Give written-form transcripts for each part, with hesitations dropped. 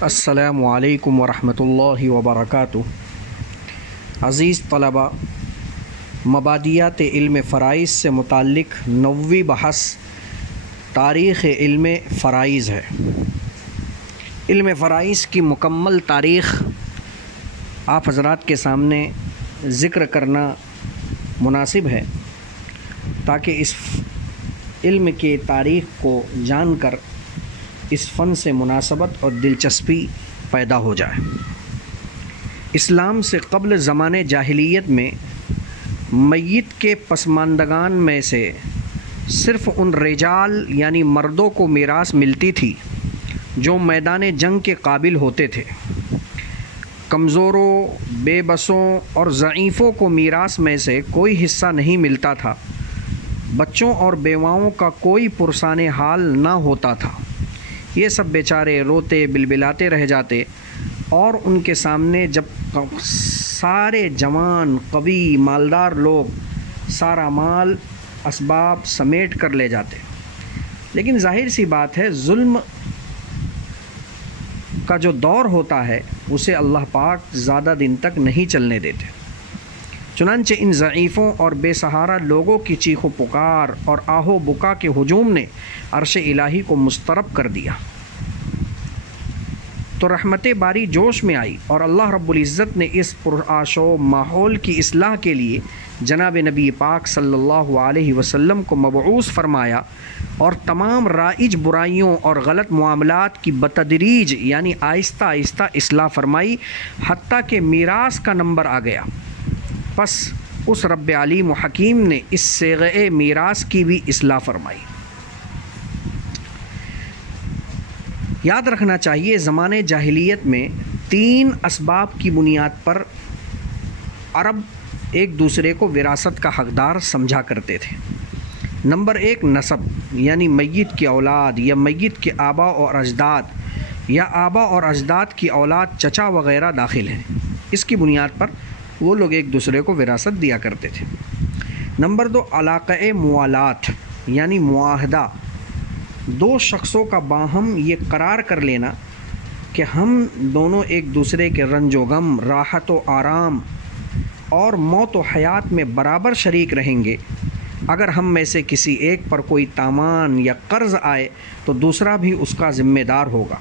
السلام علیکم ورحمۃ اللہ وبرکاتہ۔ عزیز طلباء، مبادیات علم فرائض سے متعلق 9ویں بحث تاریخ علم فرائض ہے۔ علم فرائض کی مکمل تاریخ آپ حضرات کے سامنے ذکر کرنا مناسب ہے تاکہ اس علم کے تاریخ کو جان کر اس فن سے مناسبت اور دلچسپی پیدا ہو جائے۔ اسلام سے قبل زمانے جاہلیت میں میت کے پسماندگان میں سے صرف ان رجال یعنی مردوں کو میراث ملتی تھی جو میدان جنگ کے قابل ہوتے تھے۔ کمزوروں، بے بسوں اور ضعیفوں کو میراث میں سے کوئی حصہ نہیں ملتا تھا۔ بچوں اور بیواؤں کا کوئی پرسان حال نہ ہوتا تھا۔ یہ سب بیچارے روتے بلبلاتے رہ جاتے اور ان کے سامنے جب سارے جوان قوی مالدار لوگ سارا مال اسباب سمیٹ کر لے جاتے۔ لیکن ظاہر سی بات ہے، ظلم کا جو دور ہوتا ہے اسے اللہ پاک زیادہ دن تک نہیں چلنے دیتے۔ چنانچہ ان ضعیفوں اور بے سہارا لوگوں کی چیخ و پکار اور آہ و بکا کے ہجوم نے عرش الہی کو مضطرب کر دیا، تو رحمت باری جوش میں آئی اور اللہ رب العزت نے اس پرآشوب ماحول کی اصلاح کے لیے جناب نبی پاک صلی اللہ علیہ وسلم کو مبعوث فرمایا اور تمام رائج برائیوں اور غلط معاملات کی بتدریج یعنی آہستہ آہستہ اصلاح فرمائی، حتیٰ کہ میراث کا نمبر آ گیا۔ پس اس رب علیم و حکیم نے اس صیغہ میراث کی بھی اصلاح فرمائی۔ یاد رکھنا چاہیے، زمانے جاہلیت میں 3 اسباب کی بنیاد پر عرب ایک دوسرے کو وراثت کا حقدار سمجھا کرتے تھے۔ نمبر 1 نسب، یعنی میت کی اولاد یا میت کے آبا اور اجداد یا آبا اور اجداد کی اولاد چچا وغیرہ داخل ہیں۔ اس کی بنیاد پر وہ لوگ ایک دوسرے کو وراثت دیا کرتے تھے۔ نمبر 2 علاقہ موالات، یعنی معاہدہ، 2 شخصوں کا باہم یہ قرار کر لینا کہ ہم دونوں ایک دوسرے کے رنج و غم، راحت و آرام اور موت و حیات میں برابر شریک رہیں گے۔ اگر ہم میں سے کسی ایک پر کوئی تاوان یا قرض آئے تو دوسرا بھی اس کا ذمہ دار ہوگا،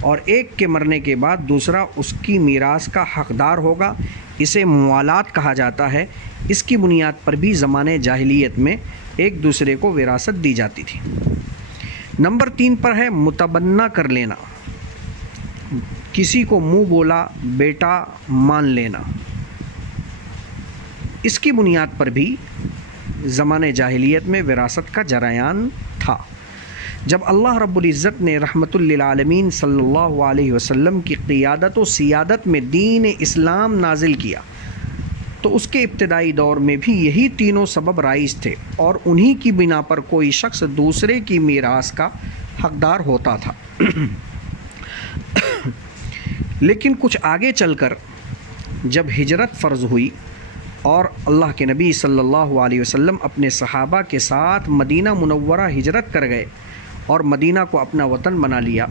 اور ایک کے مرنے کے بعد دوسرا اس کی میراث کا حقدار ہوگا۔ اسے موالات کہا جاتا ہے۔ اس کی بنیاد پر بھی زمانے جاہلیت میں ایک دوسرے کو وراثت دی جاتی تھی۔ نمبر 3 پر ہے متبنہ کر لینا، کسی کو منہ بولا بیٹا مان لینا۔ اس کی بنیاد پر بھی زمانے جاہلیت میں وراثت کا جریان تھا۔ جب اللہ رب العزت نے رحمت للعالمین صلی اللہ علیہ وسلم کی قیادت و سیادت میں دین اسلام نازل کیا تو اس کے ابتدائی دور میں بھی یہی تینوں سبب رائج تھے، اور انہی کی بنا پر کوئی شخص دوسرے کی میراث کا حقدار ہوتا تھا۔ لیکن کچھ آگے چل کر جب ہجرت فرض ہوئی اور اللہ کے نبی صلی اللہ علیہ وسلم اپنے صحابہ کے ساتھ مدینہ منورہ ہجرت کر گئے اور مدینہ کو اپنا وطن بنا لیا،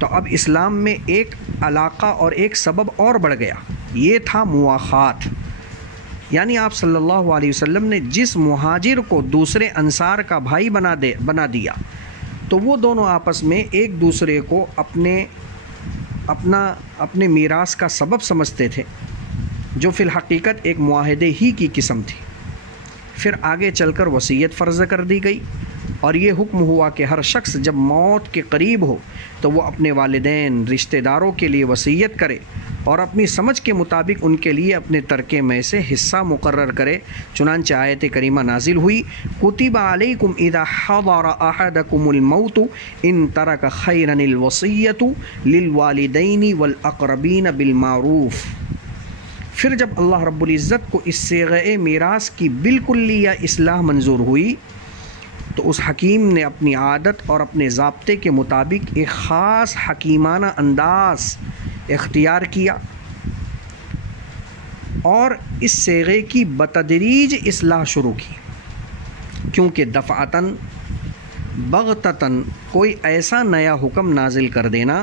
تو اب اسلام میں ایک علاقہ اور ایک سبب اور بڑھ گیا۔ یہ تھا مواخات، یعنی آپ صلی اللہ علیہ وسلم نے جس مہاجر کو دوسرے انصار کا بھائی بنا دیا تو وہ دونوں آپس میں ایک دوسرے کو اپنے میراث کا سبب سمجھتے تھے، جو فی الحقیقت ایک معاہدے ہی کی قسم تھی۔ پھر آگے چل کر وصیت فرض کر دی گئی، اور یہ حکم ہوا کہ ہر شخص جب موت کے قریب ہو تو وہ اپنے والدین، رشتہ داروں کے لیے وصیت کرے اور اپنی سمجھ کے مطابق ان کے لیے اپنے ترکے میں سے حصہ مقرر کرے۔ چنانچہ آیت کریمہ نازل ہوئی، کتب علیکم اذا حضر احدکم الموت ان ترک خیرا الوصیۃ للوالدین والاقربین بالمعروف۔ پھر جب اللہ رب العزت کو اس صیغہ میراث کی بالکلیہ اصلاح منظور ہوئی تو اس حکیم نے اپنی عادت اور اپنے ضابطے کے مطابق ایک خاص حکیمانہ انداز اختیار کیا اور اس صیغے کی بتدریج اصلاح شروع کی، کیونکہ دفعتاً بغتتاً کوئی ایسا نیا حکم نازل کر دینا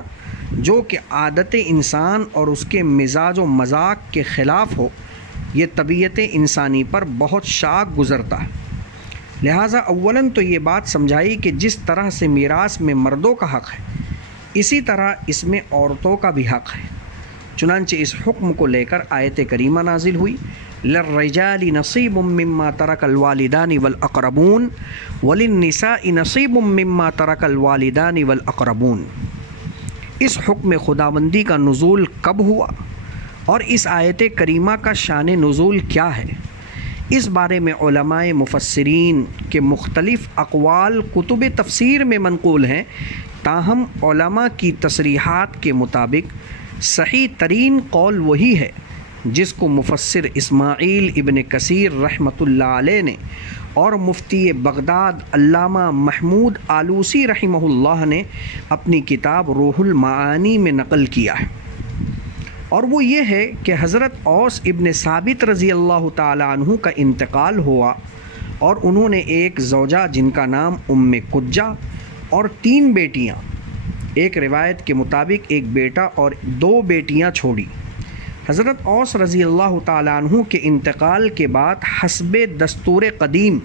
جو کہ عادت انسان اور اس کے مزاج و مذاق کے خلاف ہو، یہ طبیعت انسانی پر بہت شاق گزرتا ہے۔ لہٰذا اولاً تو یہ بات سمجھائی کہ جس طرح سے میراث میں مردوں کا حق ہے، اسی طرح اس میں عورتوں کا بھی حق ہے۔ چنانچہ اس حکم کو لے کر آیت کریمہ نازل ہوئی، للرجال نصیب مما ترک الوالدان والاقربون وللنساء نصیب مما ترک الوالدان والاقربون۔ اس حکم خداوندی کا نزول کب ہوا اور اس آیت کریمہ کا شان نزول کیا ہے، اس بارے میں علماء مفسرین کے مختلف اقوال کتب تفسیر میں منقول ہیں، تاہم علماء کی تصریحات کے مطابق صحیح ترین قول وہی ہے جس کو مفسر اسماعیل ابن کثیر رحمۃ اللہ علیہ نے اور مفتی بغداد علامہ محمود آلوسی رحمہ اللہ نے اپنی کتاب روح المعانی میں نقل کیا ہے، اور وہ یہ ہے کہ حضرت اوس ابن ثابت رضی اللہ تعالی عنہ کا انتقال ہوا اور انہوں نے ایک زوجہ جن کا نام ام کجہ اور 3 بیٹیاں، ایک روایت کے مطابق ایک بیٹا اور 2 بیٹیاں چھوڑی۔ حضرت اوس رضی اللہ تعالی عنہ کے انتقال کے بعد حسب دستور قدیم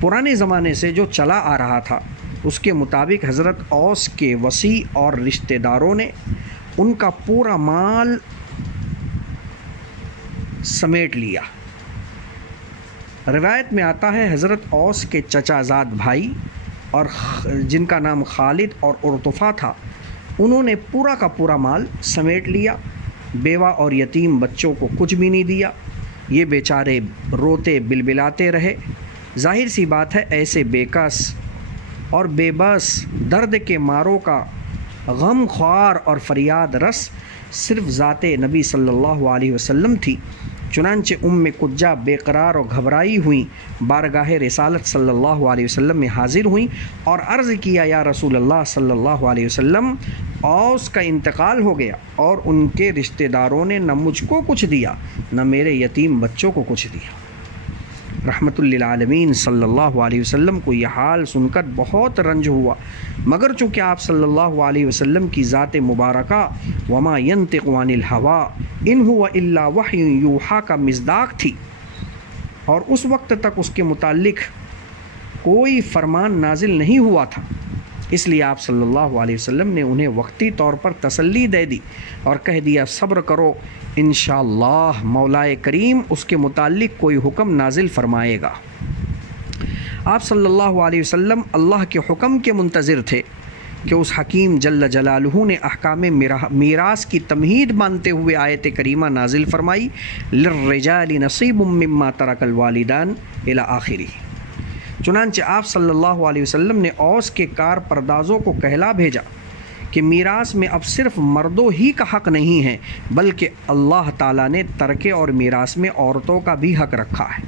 پرانے زمانے سے جو چلا آ رہا تھا اس کے مطابق حضرت اوس کے وصی اور رشتہ داروں نے ان کا پورا مال سمیٹ لیا۔ روایت میں آتا ہے حضرت اوس کے چچا زاد بھائی اور جن کا نام خالد اور ارطفا تھا، انہوں نے پورا کا پورا مال سمیٹ لیا، بیوہ اور یتیم بچوں کو کچھ بھی نہیں دیا۔ یہ بیچارے روتے بلبلاتے رہے۔ ظاہر سی بات ہے ایسے بےکس اور بے بس درد کے ماروں کا غم خوار اور فریاد رس صرف ذات نبی صلی اللہ علیہ وسلم تھی۔ چنانچہ ام کجہ بے قرار اور گھبرائی ہوئیں، بارگاہ رسالت صلی اللہ علیہ وسلم میں حاضر ہوئیں اور عرض کیا، یا رسول اللہ صلی اللہ علیہ وسلم، اوس کا انتقال ہو گیا اور ان کے رشتہ داروں نے نہ مجھ کو کچھ دیا نہ میرے یتیم بچوں کو کچھ دیا۔ رحمت للعالمین صلی اللہ علیہ وسلم کو یہ حال سن کر بہت رنج ہوا، مگر چونکہ آپ صلی اللہ علیہ وسلم کی ذات مبارکہ وما ینطق عن الہوی ان هو الا وحی یوحی کا مصداق تھی اور اس وقت تک اس کے متعلق کوئی فرمان نازل نہیں ہوا تھا، اس لیے آپ صلی اللہ علیہ وسلم نے انہیں وقتی طور پر تسلی دے دی اور کہہ دیا صبر کرو، انشاءاللہ مولا کریم اس کے متعلق کوئی حکم نازل فرمائے گا۔ آپ صلی اللہ علیہ وسلم اللہ کے حکم کے منتظر تھے کہ اس حکیم جل جلالہ نے احکام میراث کی تمہید مانتے ہوئے آیت کریمہ نازل فرمائی، للرجال نصیب مما ترک الوالدان الی آخری۔ چنانچہ آپ صلی اللہ علیہ وسلم نے اوس کے کار پردازوں کو کہلا بھیجا کہ میراث میں اب صرف مردوں ہی کا حق نہیں ہے بلکہ اللہ تعالیٰ نے ترکے اور میراث میں عورتوں کا بھی حق رکھا ہے،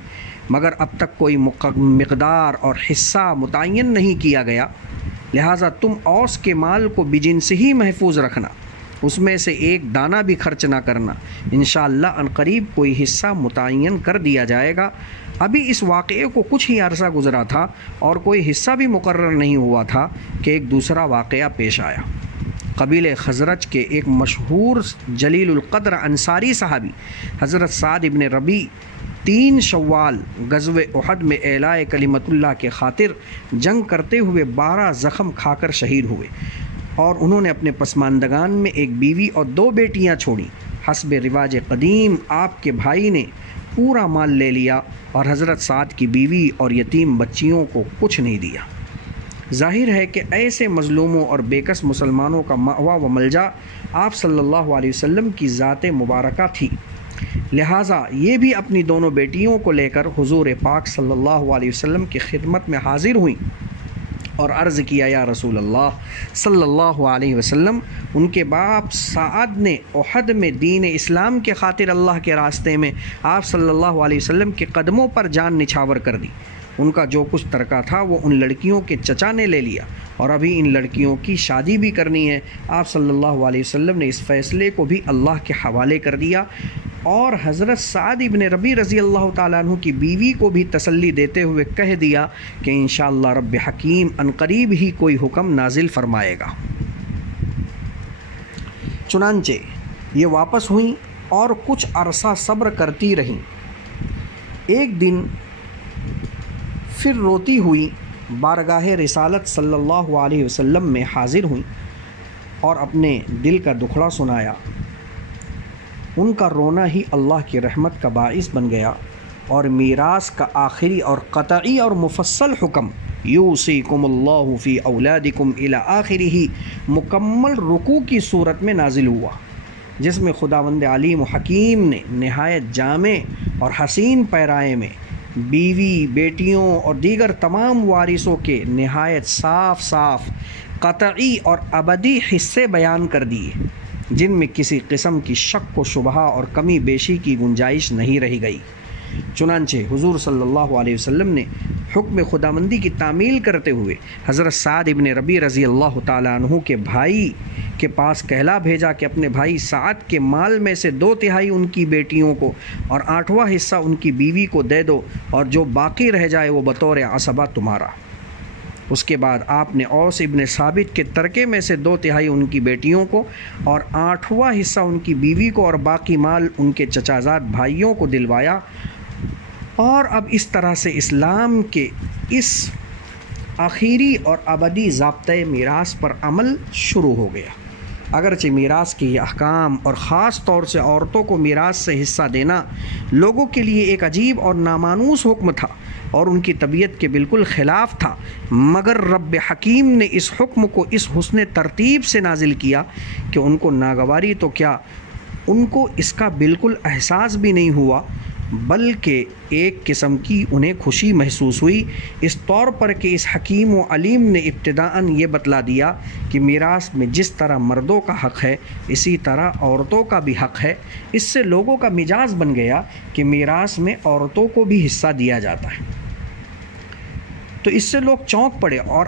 مگر اب تک کوئی مقدار اور حصہ متعین نہیں کیا گیا، لہٰذا تم اوس کے مال کو بجنس ہی محفوظ رکھنا، اس میں سے ایک دانہ بھی خرچ نہ کرنا، انشاءاللہ عنقریب کوئی حصہ متعین کر دیا جائے گا۔ ابھی اس واقعے کو کچھ ہی عرصہ گزرا تھا اور کوئی حصہ بھی مقرر نہیں ہوا تھا کہ ایک دوسرا واقعہ پیش آیا۔ قبیلہ خزرج کے ایک مشہور جلیل القدر انصاری صحابی حضرت سعد ابن ربیع 3 شوال غزوہ احد میں اعلاء کلمت اللہ کے خاطر جنگ کرتے ہوئے 12 زخم کھا کر شہید ہوئے، اور انہوں نے اپنے پسماندگان میں ایک بیوی اور 2 بیٹیاں چھوڑیں۔ حسب رواج قدیم آپ کے بھائی نے پورا مال لے لیا اور حضرت سعد کی بیوی اور یتیم بچیوں کو کچھ نہیں دیا۔ ظاہر ہے کہ ایسے مظلوموں اور بےکس مسلمانوں کا مأویٰ و ملجا آپ صلی اللہ علیہ وسلم کی ذات مبارکہ تھی، لہٰذا یہ بھی اپنی دونوں بیٹیوں کو لے کر حضور پاک صلی اللہ علیہ وسلم کی خدمت میں حاضر ہوئیں اور عرض کیا، یا رسول اللہ صلی اللہ علیہ وسلم، ان کے باپ سعد نے احد میں دین اسلام کے خاطر اللہ کے راستے میں آپ صلی اللہ علیہ وسلم کے قدموں پر جان نچھاور کر دی، ان کا جو کچھ ترکہ تھا وہ ان لڑکیوں کے چچا نے لے لیا اور ابھی ان لڑکیوں کی شادی بھی کرنی ہے۔ آپ صلی اللہ علیہ وسلم نے اس فیصلے کو بھی اللہ کے حوالے کر دیا اور حضرت سعد ابن ربیع رضی اللہ تعالیٰ عنہ کی بیوی کو بھی تسلی دیتے ہوئے کہہ دیا کہ انشاءاللہ رب حکیم عنقریب ہی کوئی حکم نازل فرمائے گا۔ چنانچہ یہ واپس ہوئیں اور کچھ عرصہ صبر کرتی رہیں۔ ایک دن پھر روتی ہوئی بارگاہ رسالت صلی اللہ علیہ وسلم میں حاضر ہوئیں اور اپنے دل کا دکھڑا سنایا۔ ان کا رونا ہی اللہ کی رحمت کا باعث بن گیا اور میراث کا آخری اور قطعی اور مفصل حکم یوصیکم اللہ فی اولادکم الی آخرہ مکمل رکوع کی صورت میں نازل ہوا، جس میں خداوند علیم و حکیم نے نہایت جامع اور حسین پیرائے میں بیوی، بیٹیوں اور دیگر تمام وارثوں کے نہایت صاف قطعی اور ابدی حصے بیان کر دیے، جن میں کسی قسم کی شک و شبہ اور کمی بیشی کی گنجائش نہیں رہ گئی۔ چنانچہ حضور صلی اللہ علیہ وسلم نے حکم خداوندی کی تعمیل کرتے ہوئے حضرت سعد ابن ربیع رضی اللہ تعالیٰ عنہ کے بھائی کے پاس کہلا بھیجا کہ اپنے بھائی سعد کے مال میں سے 2/3 ان کی بیٹیوں کو اور 8واں حصہ ان کی بیوی کو دے دو، اور جو باقی رہ جائے وہ بطور عصبہ تمہارا۔ اس کے بعد آپ نے اوس ابن ثابت کے ترکے میں سے 2/3 ان کی بیٹیوں کو اور 8واں حصہ ان کی بیوی کو اور باقی مال ان کے چچازاد بھائیوں کو دلوایا۔ اور اب اس طرح سے اسلام کے اس آخری اور ابدی ضابطۂ میراث پر عمل شروع ہو گیا۔ اگرچہ میراث کے یہ احکام اور خاص طور سے عورتوں کو میراث سے حصہ دینا لوگوں کے لیے ایک عجیب اور نامانوس حکم تھا اور ان کی طبیعت کے بالکل خلاف تھا، مگر رب حکیم نے اس حکم کو اس حسن ترتیب سے نازل کیا کہ ان کو ناگواری تو کیا، ان کو اس کا بالکل احساس بھی نہیں ہوا، بلکہ ایک قسم کی انہیں خوشی محسوس ہوئی، اس طور پر کہ اس حکیم و علیم نے ابتداءً یہ بتلا دیا کہ میراث میں جس طرح مردوں کا حق ہے اسی طرح عورتوں کا بھی حق ہے۔ اس سے لوگوں کا مزاج بن گیا کہ میراث میں عورتوں کو بھی حصہ دیا جاتا ہے، تو اس سے لوگ چونک پڑے اور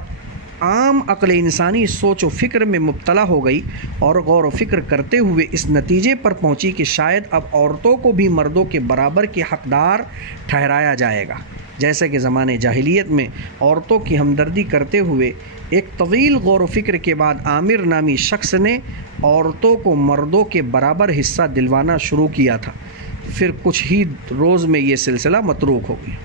عام عقل انسانی سوچ و فکر میں مبتلا ہو گئی اور غور و فکر کرتے ہوئے اس نتیجے پر پہنچی کہ شاید اب عورتوں کو بھی مردوں کے برابر کے حقدار ٹھہرایا جائے گا، جیسے کہ زمانے جاہلیت میں عورتوں کی ہمدردی کرتے ہوئے ایک طویل غور و فکر کے بعد عامر نامی شخص نے عورتوں کو مردوں کے برابر حصہ دلوانا شروع کیا تھا۔ پھر کچھ ہی روز میں یہ سلسلہ متروک ہو گیا۔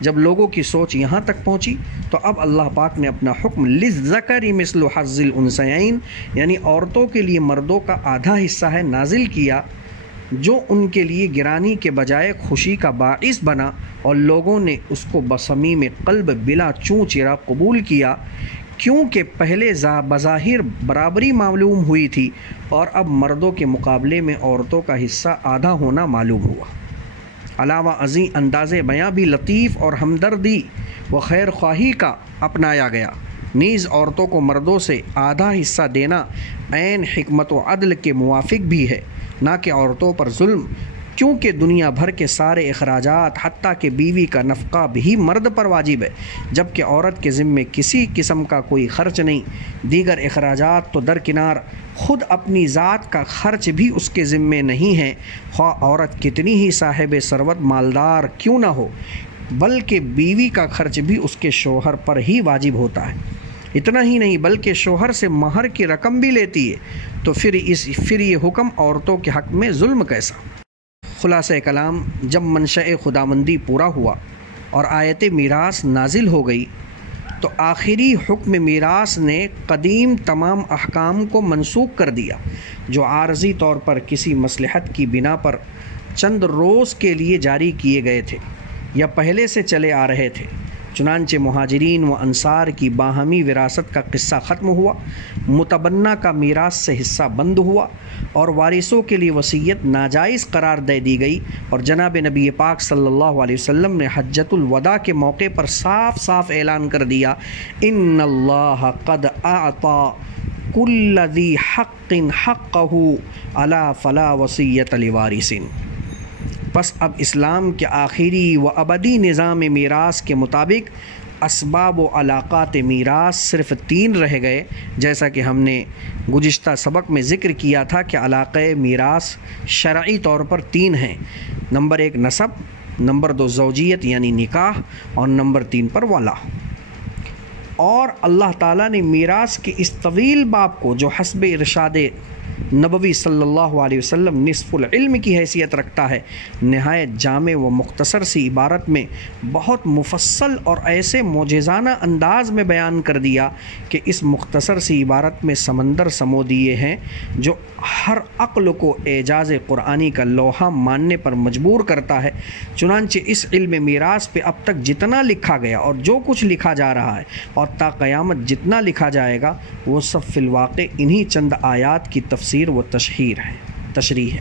جب لوگوں کی سوچ یہاں تک پہنچی تو اب اللہ پاک نے اپنا حکم للذکر مثل حظ الانثیین، یعنی عورتوں کے لیے مردوں کا آدھا حصہ ہے، نازل کیا، جو ان کے لیے گرانی کے بجائے خوشی کا باعث بنا، اور لوگوں نے اس کو بصمیم قلب بلا چوں چرا قبول کیا، کیونکہ پہلے بظاہر برابری معلوم ہوئی تھی اور اب مردوں کے مقابلے میں عورتوں کا حصہ آدھا ہونا معلوم ہوا۔ علاوہ ازیں انداز بیاں بھی لطیف اور ہمدردی و خیر خواہی کا اپنایا گیا، نیز عورتوں کو مردوں سے آدھا حصہ دینا عین حکمت و عدل کے موافق بھی ہے، نہ کہ عورتوں پر ظلم، کیونکہ دنیا بھر کے سارے اخراجات حتیٰ کہ بیوی کا نفقہ بھی مرد پر واجب ہے، جبکہ عورت کے ذمے کسی قسم کا کوئی خرچ نہیں۔ دیگر اخراجات تو درکنار، خود اپنی ذات کا خرچ بھی اس کے ذمے نہیں ہے، خواہ عورت کتنی ہی صاحب ثروت مالدار کیوں نہ ہو، بلکہ بیوی کا خرچ بھی اس کے شوہر پر ہی واجب ہوتا ہے۔ اتنا ہی نہیں بلکہ شوہر سے مہر کی رقم بھی لیتی ہے، تو پھر یہ حکم عورتوں کے حق میں ظلم کیسا؟ خلاصہ کلام، جب منشأ خداوندی پورا ہوا اور آیت میراث نازل ہو گئی تو آخری حکم میراث نے قدیم تمام احکام کو منسوخ کر دیا، جو عارضی طور پر کسی مصلحت کی بنا پر چند روز کے لیے جاری کیے گئے تھے یا پہلے سے چلے آ رہے تھے۔ چنانچہ مہاجرین و انصار کی باہمی وراثت کا قصہ ختم ہوا، متبنہ کا میراث سے حصہ بند ہوا اور وارثوں کے لیے وصیت ناجائز قرار دے دی گئی، اور جناب نبی پاک صلی اللہ علیہ وسلم نے حجۃ الوداع کے موقع پر صاف صاف اعلان کر دیا، ان اللہ قد اعطى کل ذی حق حقہ الا فلا وصیۃ لوارث۔ پس اب اسلام کے آخری و ابدی نظام میراث کے مطابق اسباب و علاقات میراث صرف 3 رہ گئے، جیسا کہ ہم نے گزشتہ سبق میں ذکر کیا تھا کہ علاقہ میراث شرعی طور پر 3 ہیں۔ نمبر 1 نسب، نمبر 2 زوجیت یعنی نکاح، اور نمبر 3 پر ولا۔ اور اللہ تعالیٰ نے میراث کے اس طویل باب کو جو حسب ارشاد نبوی صلی اللہ علیہ وسلم نصف العلم کی حیثیت رکھتا ہے، نہایت جامع و مختصر سی عبارت میں بہت مفصل اور ایسے معجزانہ انداز میں بیان کر دیا کہ اس مختصر سی عبارت میں سمندر سمو دیے ہیں جو ہر عقل کو اعجاز قرآنی کا لوحہ ماننے پر مجبور کرتا ہے۔ چنانچہ اس علم میراث پہ اب تک جتنا لکھا گیا اور جو کچھ لکھا جا رہا ہے اور تا قیامت جتنا لکھا جائے گا، وہ سب فی الواقع انہی چند آیات کی تفسیر و تشریح ہے۔